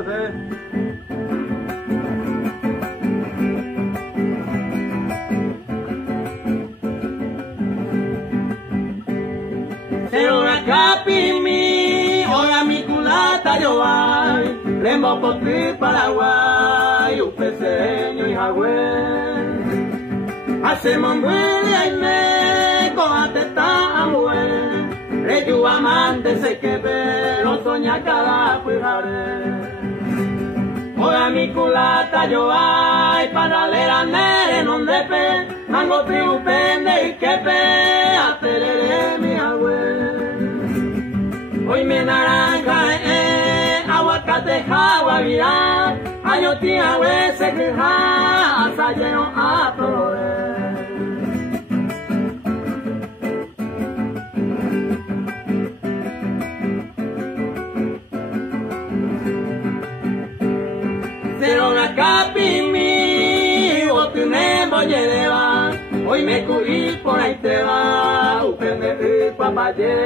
José. Señora Capimi, hola mi culata yo ay, Lembo Potri Paraguay, Upeseño y Jagüey. Hacemos muelle y me, coateta amue, Reyu amante se quebe, lo soña cada pujare. Hola mi culata yo ay, paralera nere non depe, mango triu pende y quepe, aterere mi agüe. Hoy me naranja aguacate jagua virá, ayoti agüe se queja, hasta lleno a flores. Capimi, otune boyedeva, hoy me cubrí por ahí te va, upende papaye.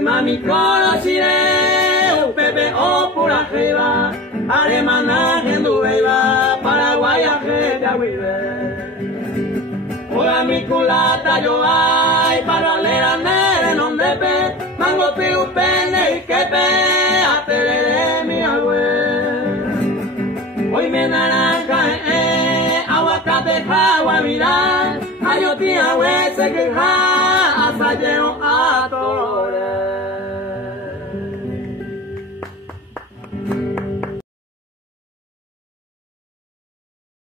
Mami conociré, upebe o por arriba, alemana gendueva, paraguaya gente agüive. Hola mi culata yo ay, paralera nere non depe, mango pi upende y quepe, aterere mi agüe. Hoy me naranja, aguacate, jagua, mirar, ayoti, agüe, se queja, hasta lleno a torres.